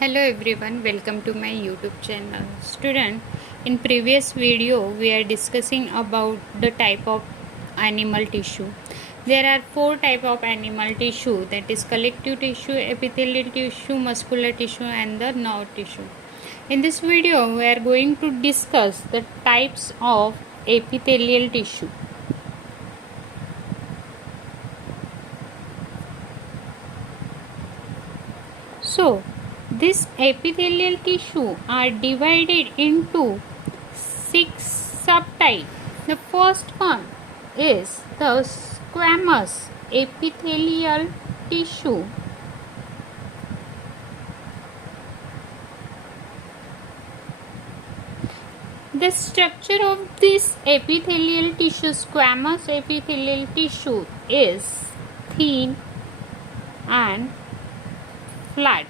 Hello everyone, welcome to my YouTube channel. Student, in previous video we are discussing about the type of animal tissue. There are four type of animal tissue, that is collective tissue, epithelial tissue, muscular tissue and the nerve tissue. In this video we are going to discuss the types of epithelial tissue. So, these epithelial tissue are divided into 6 subtypes. The first one is the squamous epithelial tissue. The structure of this epithelial tissue, squamous epithelial tissue, is thin and flat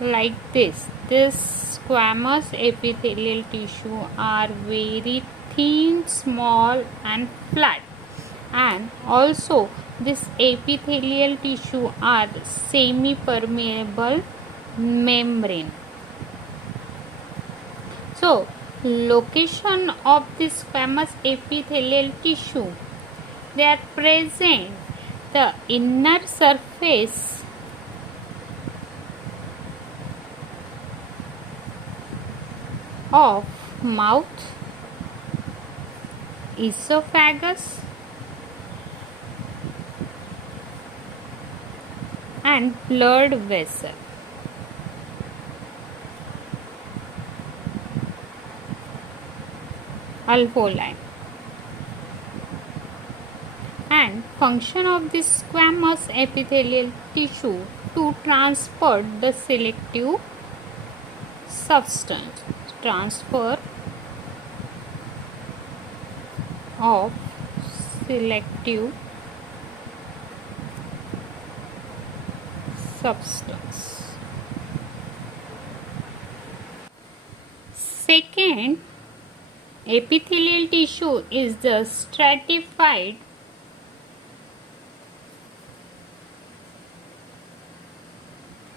like this. This squamous epithelial tissue are very thin, small and flat, and also this epithelial tissue are semi-permeable membrane. So, location of this squamous epithelial tissue, they are present the inner surface of mouth, esophagus and blood vessel. Alveoli. And function of this squamous epithelial tissue to transport the selective substance. Transfer of selective substance. Second epithelial tissue is the stratified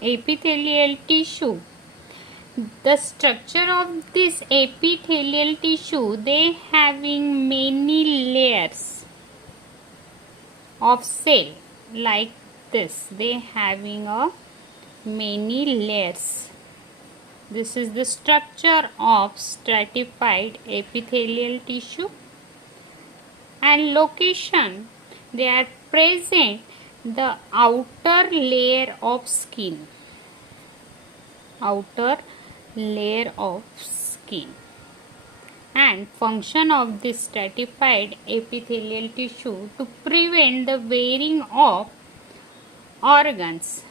epithelial tissue. The structure of this epithelial tissue, they having many layers of cell like this. They having a many layers. This is the structure of stratified epithelial tissue. And location, they are present the outer layer of skin. Outer layer of skin. And function of this stratified epithelial tissue to prevent the wearing of organs.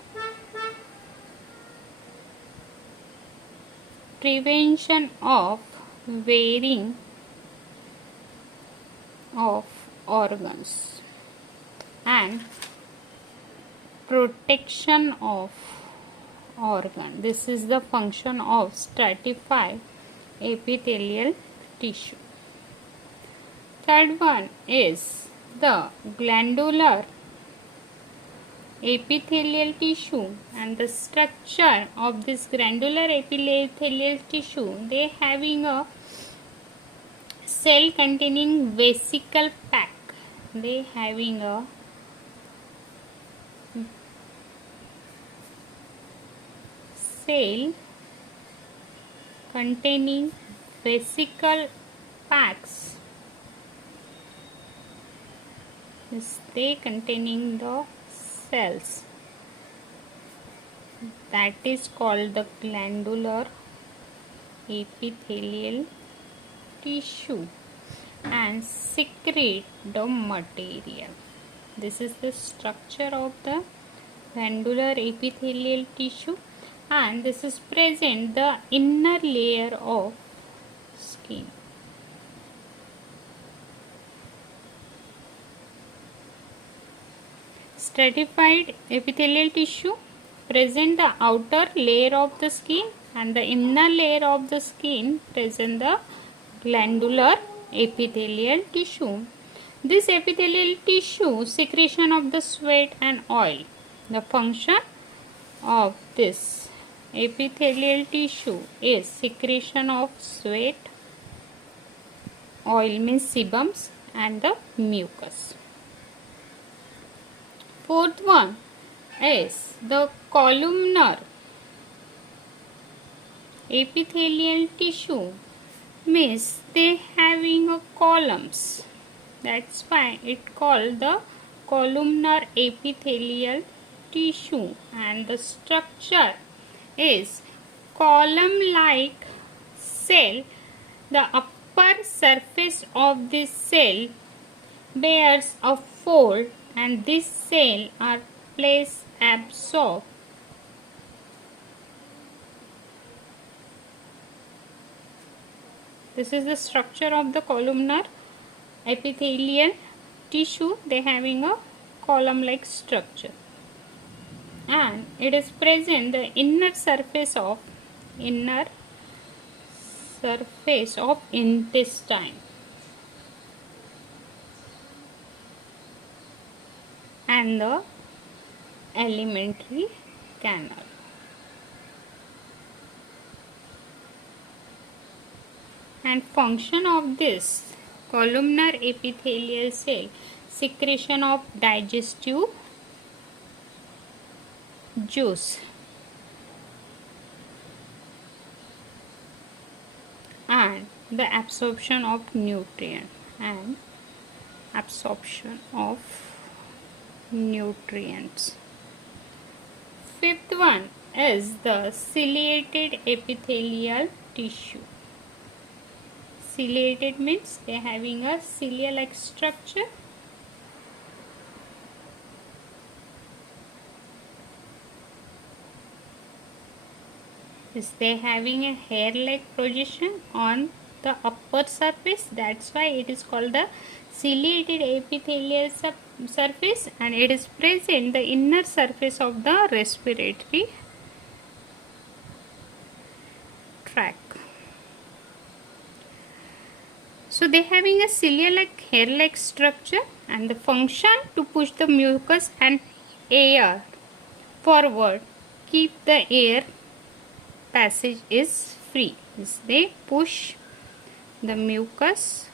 Prevention of wearing of organs and protection of organ. This is the function of stratified epithelial tissue. Third one is the glandular epithelial tissue, and the structure of this glandular epithelial tissue, they having a cell containing vesicle pack. They having a cell containing vesicle packs. They containing the cells, that is called the glandular epithelial tissue, and secrete the material. This is the structure of the glandular epithelial tissue, and this is present the inner layer of skin. Stratified epithelial tissue present the outer layer of the skin, and the inner layer of the skin present the glandular epithelial tissue. This epithelial tissue secretion of the sweat and oil. The function of this epithelial tissue is secretion of sweat, oil means sebums, and the mucus. Fourth one is the columnar epithelial tissue, means they having a columns. That's why it called the columnar epithelial tissue, and the structure is column-like cell. The upper surface of this cell bears a fold, and this cell are placed absorbed. This is the structure of the columnar epithelial tissue. They having a column-like structure, and it is present the inner surface of intestine and the alimentary canal. And function of this columnar epithelial cell: secretion of digestive juice and the absorption of nutrients Fifth one is the ciliated epithelial tissue. Ciliated means they having a cilia-like structure. Is they having a hair-like projection on the upper surface. That's why it is called the ciliated epithelial surface, and it is present the inner surface of the respiratory tract. So they having a cilia-like hair-like structure, and the function to push the mucus and air forward, keep the air passage is free. They push the mucus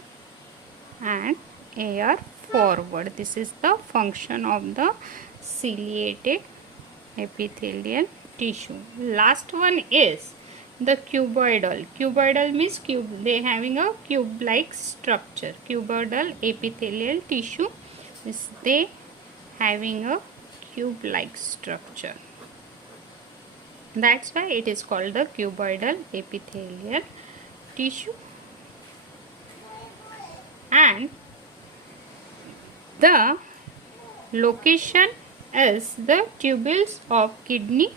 and air forward. This is the function of the ciliated epithelial tissue. Last one is the cuboidal. Cuboidal means cube. They having a cube-like structure. Cuboidal epithelial tissue is they having a cube-like structure. That's why it is called the cuboidal epithelial tissue. And the location is the tubules of kidney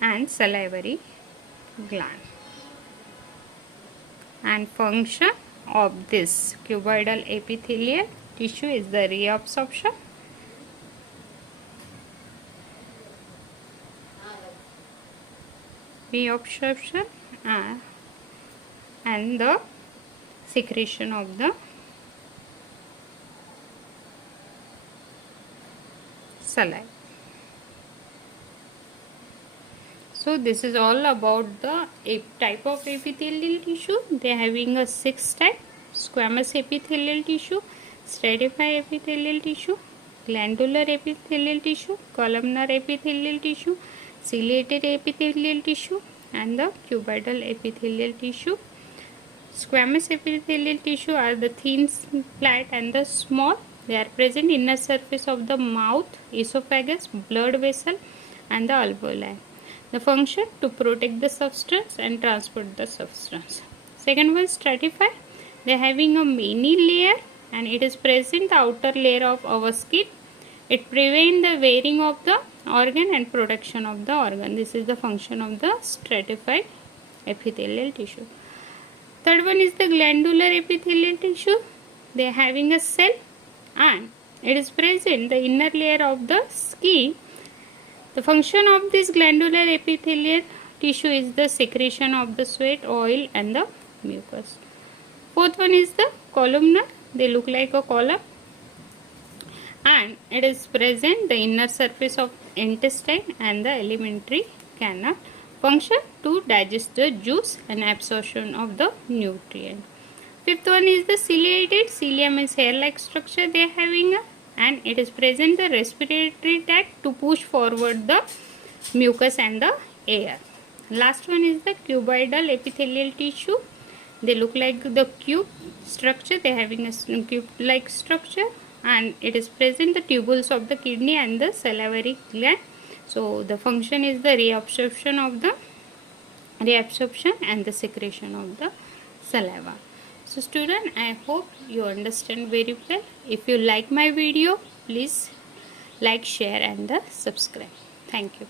and salivary gland. And function of this cuboidal epithelial tissue is the reabsorption, and the secretion of the saliva. So this is all about the type of epithelial tissue. They are having a 6 type: squamous epithelial tissue, stratified epithelial tissue, glandular epithelial tissue, columnar epithelial tissue, ciliated epithelial tissue, and the cuboidal epithelial tissue. Squamous epithelial tissue are the thin, flat, and the small. They are present in the surface of the mouth, esophagus, blood vessel, and the alveoli. The function to protect the substance and transport the substance. Second one, stratified. They are having a many layer, and it is present the outer layer of our skin. It prevents the wearing of the organ and production of the organ. This is the function of the stratified epithelial tissue. Third one is the glandular epithelial tissue. They are having a cell, and it is present the inner layer of the skin. The function of this glandular epithelial tissue is the secretion of the sweat, oil, and the mucus. Fourth one is the columnar. They look like a column, and it is present the inner surface of intestine and the alimentary canal function to digest the juice and absorption of the nutrient. Fifth one is the ciliated. Cilium is hair-like structure they are having and it is present the respiratory tract to push forward the mucus and the air. Last one is the cuboidal epithelial tissue. They look like the cube structure. They are having a cube-like structure and it is present the tubules of the kidney and the salivary gland. So the function is the reabsorption and the secretion of the saliva. So student, I hope you understand very well. If you like my video, please like, share and subscribe. Thank you.